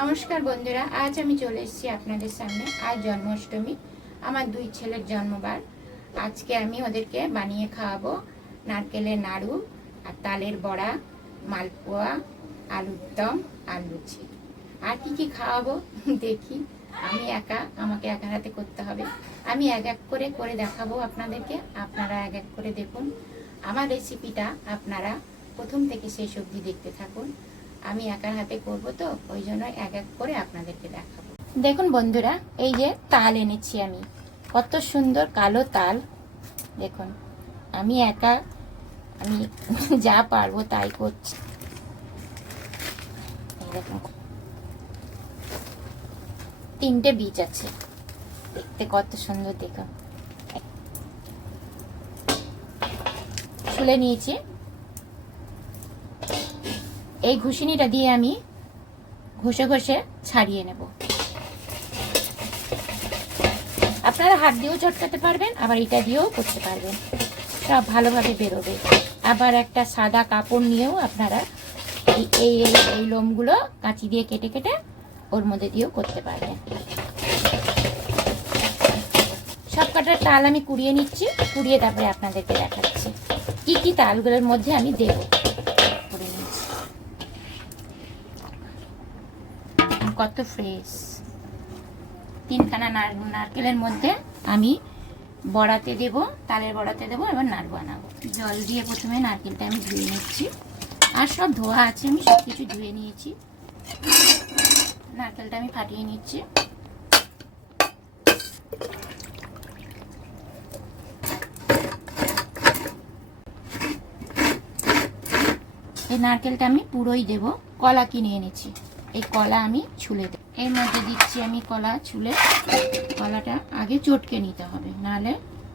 নমস্কার বন্ধুরা, আজ আমি চলে এসেছি আপনাদের সামনে। আজ জন্মাষ্টমী, আমার দুই ছেলের জন্মবার। আজকে আমি ওদেরকে বানিয়ে খাওয়াবো নারকেলের নাড়ু আর তালের বড়া, মালপোয়া, আলুর দম আর লুচি। আর কি খাওয়াবো দেখি। আমাকে একা হাতে করতে হবে। আমি এক এক করে করে দেখাবো আপনাদেরকে, আপনারা এক এক করে দেখুন। আমার রেসিপিটা আপনারা প্রথম থেকে শেষ অবধি দেখতে থাকুন। আমি একার হাতে করব, তো ওই জন্য এক এক করে আপনাদেরকে দেখাবো। দেখুন বন্ধুরা, এই যে তাল এনেছি আমি, কত সুন্দর কালো তাল। দেখুন আমি যা পারবো তাই করছি। দেখুন তিনটে বীজ আছে, দেখতে কত সুন্দর। দেখুন ছুলে নিয়েছি। এই ঘুষিনিটা দিয়ে আমি ঘষে ঘষে ছাড়িয়ে নেব। আপনারা হাত দিয়েও চটকাতে পারবেন, আবার এটা দিয়েও করতে পারবেন, সব ভালোভাবে বেরোবে। আবার একটা সাদা কাপড় নিয়েও আপনারা এই লোমগুলো কাঁচি দিয়ে কেটে কেটে ওর মধ্যে দিয়েও করতে পারবেন। সব কটার তাল আমি কুড়িয়ে নিচ্ছি, কুড়িয়ে তারপরে আপনাদেরকে দেখাচ্ছি কি তালগুলোর মধ্যে আমি দেবো। কত ফ্রেশ। তিনখানা নারকেলের মধ্যে আমি বড়াতে দেব, তালের বড়াতে দেবো, এবার নাড়ু বানাবো। জল দিয়ে প্রথমে নারকেলটা আমি ধুয়ে নিচ্ছি, আর সব ধোয়া আছে, আমি সব কিছু ধুয়ে নিয়েছি। নারকেলটা আমি ফাটিয়ে নিচ্ছি। এই নারকেলটা আমি পুরোই দেব। কলা কিনে এনেছি, এই কলা আমি ছুলে দেব। এর মধ্যে দিচ্ছি আমি কলা ছুলে। কলাটা আগে চটকে নিতে হবে, নাহলে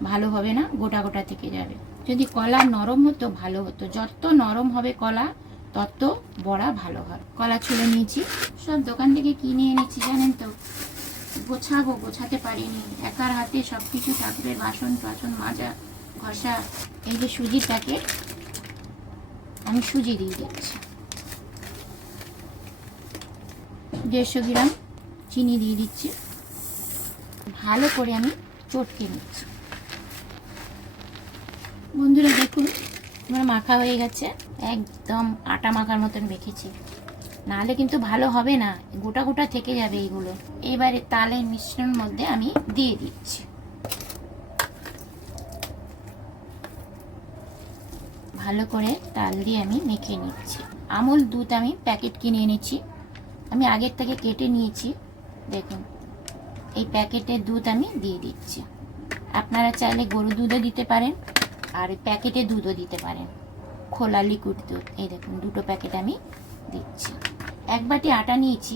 ভালো হবে না, গোটা গোটা থেকে যাবে। যদি কলা নরম হতো ভালো হতো, যত নরম হবে কলা তত বড়া ভালো হয়। কলা ছুলে নিয়েছি, সব দোকান থেকে কিনে এনেছি জানেন তো। গোছাতে পারিনি, একার হাতে সব কিছু ঠাকুরের বাসন টাসন মাজা ঘষা। এই যে সুজির প্যাকেট, আমি সুজি দিয়ে দিচ্ছি। 150 গ্রাম চিনি দিয়ে দিচ্ছি। ভালো করে আমি চটকে নিচ্ছি। বন্ধুরা দেখুন, আমার মাখা হয়ে গেছে, একদম আটা মাখার মতন মেখেছি, নাহলে কিন্তু ভালো হবে না, গোটা গোটা থেকে যাবে এইগুলো। এবারে তালের মিশ্রণের মধ্যে আমি দিয়ে দিচ্ছি। ভালো করে তাল দিয়ে আমি মেখে নিচ্ছি। আমুল দুধ আমি প্যাকেট কিনে এনেছি, আমি আগের থেকে কেটে নিয়েছি। দেখুন এই প্যাকেটের দুধ আমি দিয়ে দিচ্ছি। আপনারা চাইলে গরু দুধও দিতে পারেন, আর প্যাকেটের দুধও দিতে পারেন, খোলা লিকুইড দুধ। এই দেখুন দুটো প্যাকেট আমি দিচ্ছি। এক বাটি আটা নিয়েছি,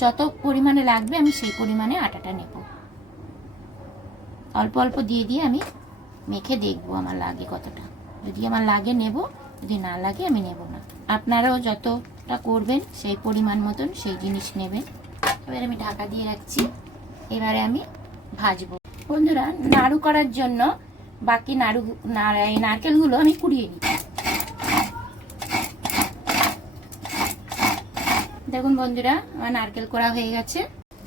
যত পরিমাণে লাগবে আমি সেই পরিমাণে আটাটা নেব। অল্প অল্প দিয়ে দিয়ে আমি মেখে দেখবো আমার লাগে কতটা। যদি আমার লাগে নেব, যদি না লাগে আমি নেব না। আপনারাও যতটা করবেন সেই পরিমাণ মতন সেই জিনিস নেবেন। এবার আমি ঢাকা দিয়ে রাখছি, এবারে আমি ভাজবো। বন্ধুরা, নাড়ু করার জন্য বাকি নারকেলগুলো আমি কুড়িয়ে নিচ্ছি। দেখুন বন্ধুরা, আমার নারকেল করা হয়ে গেছে,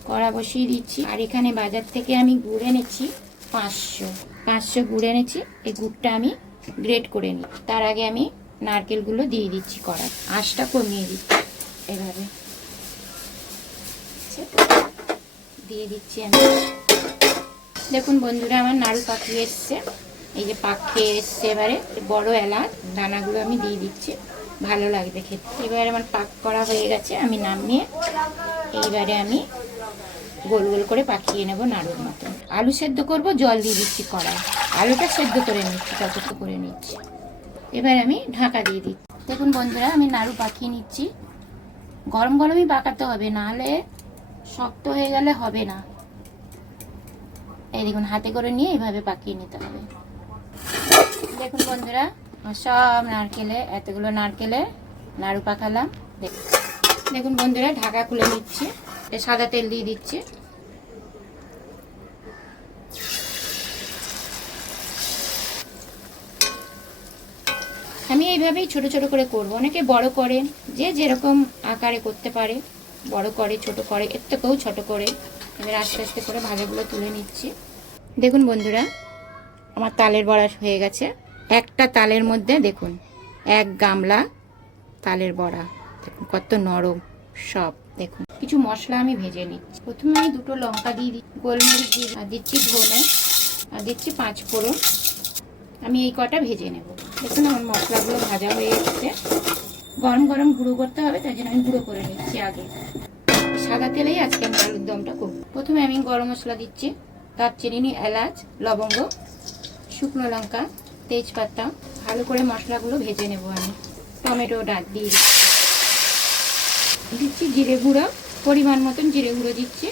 কড়া বসিয়ে দিচ্ছি। আর এখানে বাজার থেকে আমি গুড় এনেছি 500 গুড় এনেছি। এই গুড়টা আমি গ্রেট করে নিই। তার আগে আমি নারকেলগুলো দিয়ে দিচ্ছি কড়া, আঁচটা কমিয়ে দিচ্ছি। এভাবে দিয়ে দিচ্ছি আমি। দেখুন বন্ধুরা, আমার নাড়ু পাকিয়ে এসছে, এই যে পাক খেয়ে এসছে। এবারে বড় এলাচ দানাগুলো আমি দিয়ে দিচ্ছি, ভালো লাগবে খেতে। এবারে আমার পাক করা হয়ে গেছে, আমি নামিয়ে এইবারে আমি গোল গোল করে পাকিয়ে নেব নাড়ুর মতন। আলু সেদ্ধ করব, জল দিয়ে দিচ্ছি কড়ায়, আলুটা সেদ্ধ করে নিচ্ছি, ততটুকু করে নিচ্ছি। এবার আমি ঢাকা দিয়ে দিচ্ছি। দেখুন বন্ধুরা, আমি নাড়ু পাকিয়ে নিচ্ছি। গরম গরমই পাকাতে হবে, নাহলে শক্ত হয়ে গেলে হবে না। এই দেখুন হাতে করে নিয়ে এইভাবে পাকিয়ে নিতে হবে। দেখুন বন্ধুরা, সব এতগুলো নারকেলে নাড়ু পাকালাম। দেখুন বন্ধুরা, ঢাকা খুলে নিচ্ছি, সাদা তেল দিয়ে দিচ্ছি। আমি এইভাবেই ছোট ছোট করে করব, অনেকে বড় করেন, যে যেরকম আকারে করতে পারে। বড় করে ছোট করে, এর থেকেও ছোট করে। এবার আস্তে আস্তে করে ভাজাগুলো তুলে নিচ্ছি। দেখুন বন্ধুরা, আমার তালের বড়া হয়ে গেছে। একটা তালের মধ্যে দেখুন 1 গামলা তালের বড়া। দেখুন কত নরম সব। দেখুন কিছু মশলা আমি ভেজে নিচ্ছি। প্রথমে আমি 2টো লঙ্কা দিয়ে দিচ্ছি, গোলমরিচ দিয়ে আর দিচ্ছি ধনে, আর দিচ্ছি 5 ফোড়ন। আমি এই কটা ভেজে নেব। দেখুন আমার মশলাগুলো ভাজা হয়ে এসেছে। গরম গরম গুঁড়ো করতে হবে, তাই জন্য আমি গুঁড়ো করে নিচ্ছি আগে। সাদা তেলেই আজকে আমি আলুর দমটা করব। প্রথমে আমি গরম মশলা দিচ্ছি, দারচিনি, এলাচ, লবঙ্গ, শুকনো লঙ্কা, তেজপাতা। ভালো করে মশলাগুলো ভেজে নেব আমি। টমেটো ডাল দিয়ে দিচ্ছি জিরে গুঁড়ো, পরিমাণ মতন জিরে গুঁড়ো দিচ্ছি।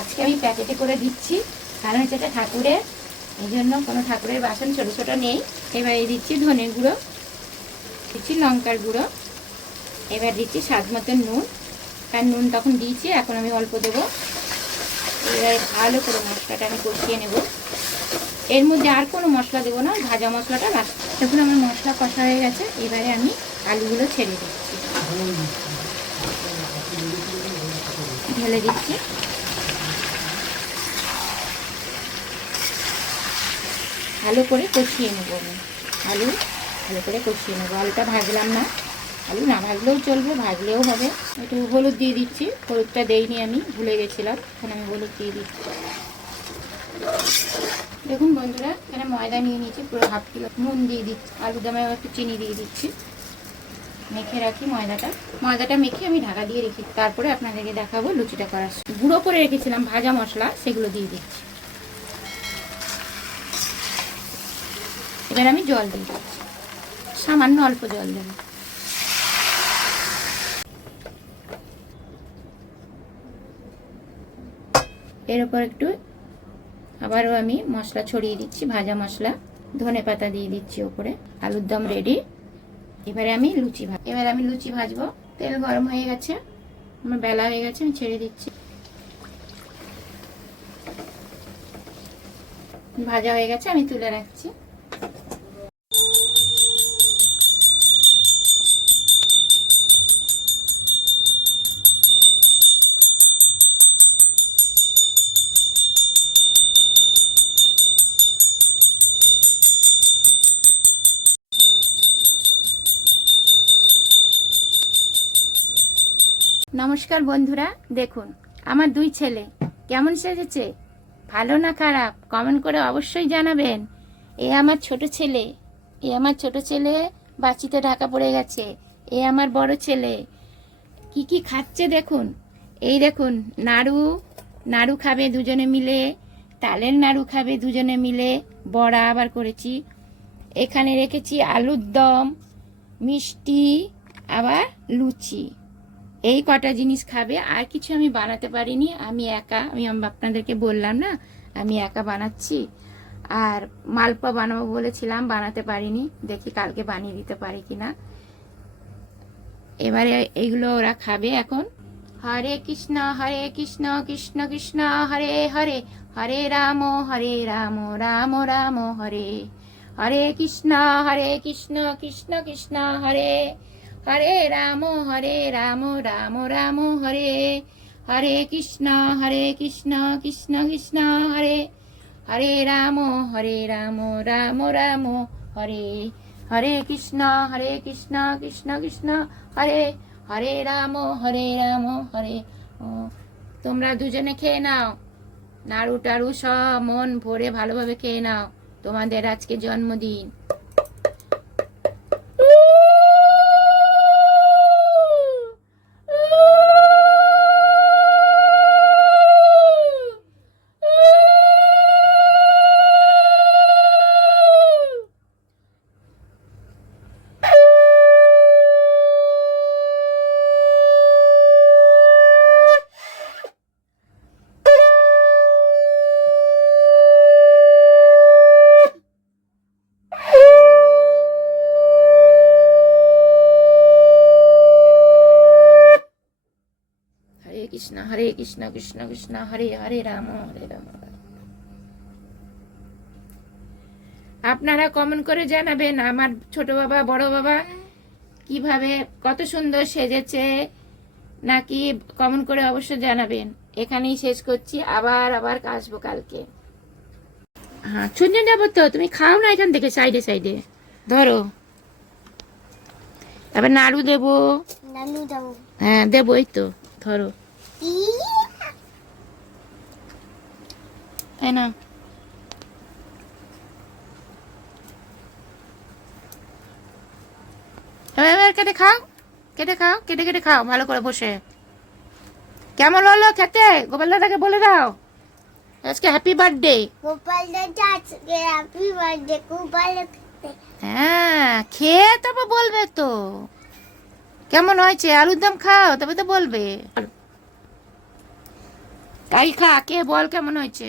আজকে আমি প্যাকেটে করে দিচ্ছি, কারণ সেটা ঠাকুরের, এই জন্য কোনো ঠাকুরের বাসন ছোটো ছোটো নেই। এবারে দিচ্ছি ধনে গুঁড়ো, দিচ্ছি লঙ্কার গুঁড়ো, এবার দিচ্ছি স্বাদ মতন নুন। আর নুন তখন দিয়েছি, এখন আমি অল্প দেবো। এবারে ভালো করে মশলাটা আমি কষিয়ে নেব। এর মধ্যে আর কোনো মশলা দেবো না, ভাজা মশলাটা লাস্ট। দেখুন আমার মশলা কষা হয়ে গেছে। এবারে আমি আলুগুলো ছেড়ে দিচ্ছি, ঢেলে দিচ্ছি। ভালো করে কষিয়ে নেবো আমি। আলু ভালো করে কষিয়ে নেবো। আলুটা ভাজলাম না, আলু না ভাজলেও চলবে, ভাজলেও হবে। একটু হলুদ দিয়ে দিচ্ছি, হলুদটা দেইনি আমি, ভুলে গেছিলাম। এখন আমি হলুদ দিয়ে দিচ্ছি। দেখুন বন্ধুরা, এখানে ময়দা নিয়ে নিয়েছি পুরো 1/2 কিলো। নুন দিয়ে দিচ্ছি, আলু দমে একটু চিনি দিয়ে দিচ্ছি। মেখে রাখি ময়দাটা মেখে আমি ঢাকা দিয়ে রেখে, তারপরে আপনাদেরকে দেখাবো লুচিটা করার। গুঁড়ো করে রেখেছিলাম ভাজা মশলা, সেগুলো দিয়ে দিচ্ছি। এবার আমি জল দিয়ে দিচ্ছি, সামান্য অল্প জল দেবো। এর উপর একটু আবারও আমি মশলা ছড়িয়ে দিচ্ছি, ভাজা মশলা, ধনে পাতা দিয়ে দিচ্ছি ওপরে। আলুর দম রেডি। এবারে আমি লুচি ভাজবো। তেল গরম হয়ে গেছে, আমার বেলা হয়ে গেছে, আমি ছেড়ে দিচ্ছি। ভাজা হয়ে গেছে, আমি তুলে রাখছি। নমস্কার বন্ধুরা, দেখুন আমার 2 ছেলে কেমন সেজেছে, ভালো না খারাপ কমেন্ট করে অবশ্যই জানাবেন। আমার ছোট ছেলে বাচিতে ঢাকা পড়ে গেছে। আমার বড় ছেলে কি কি খাচ্ছে দেখুন। এই দেখুন নাড়ু খাবে দুজনে মিলে, তালের নাড়ু খাবে দুজনে মিলে, বড়া আবার করেছি। এখানে রেখেছি আলুর দম, মিষ্টি, আবার লুচি। এই কটা জিনিস খাবে, আর কিছু আমি বানাতে পারিনি। আমি আপনাদেরকে বললাম না, আমি একা বানাচ্ছি। আর মালপোয়া বানাবো বলেছিলাম, বানাতে পারিনি। দেখি কালকে বানিয়ে দিতে পারি কিনা। এবারে এইগুলো ওরা খাবে এখন। হরে কৃষ্ণ কৃষ্ণ কৃষ্ণ হরে হরে, হরে রাম রাম রাম হরে। হরে কৃষ্ণ কৃষ্ণ কৃষ্ণ হরে হরে রাম রাম রাম হরে। হরে কৃষ্ণ কৃষ্ণ কৃষ্ণ হরে হরে রাম রাম রাম হরে। হরে কৃষ্ণ কৃষ্ণ কৃষ্ণ হরে হরে রাম হরে। তোমরা দুজনে খেয়ে নাও, নাড়ু টাড়ু সব মন ভরে ভালোভাবে খেয়ে নাও। তোমাদের আজকে জন্মদিন। হরে কৃষ্ণ কৃষ্ণ কৃষ্ণ হরে হরে রাম। আপনারা কমেন্ট করে জানাবেন আমার ছোট বাবা বড় বাবা কিভাবে কত সুন্দর সেজেছে, নাকি কমেন্ট করে অবশ্যই জানাবেন। এখানেই শেষ করছি, আবার আসবো কালকে। হ্যাঁ ছুঁয়ে যাবো তো, তুমি খাও না এখান থেকে সাইডে সাইডে ধরো। তারপর নাড়ু দেবো। হ্যাঁ দেবো, এই তো ধরো। তাই না, এবার কেটে খাও, কেটে খাও, কেটে কেটে খাও ভালো করে বসে। কেমন হলো খেতে গোপাল দাদাকে বলে দাও আজকে হ্যাপি বার্থডে। গোপাল দাদা আজকে হ্যাপি বার্থডে গোপাল। হ্যাঁ খেয়ে তারপর বলবে তো কেমন হয়েছে। আলুর দম খাও তবে তো বলবে। তাই খা, কে বল কেমন হয়েছে।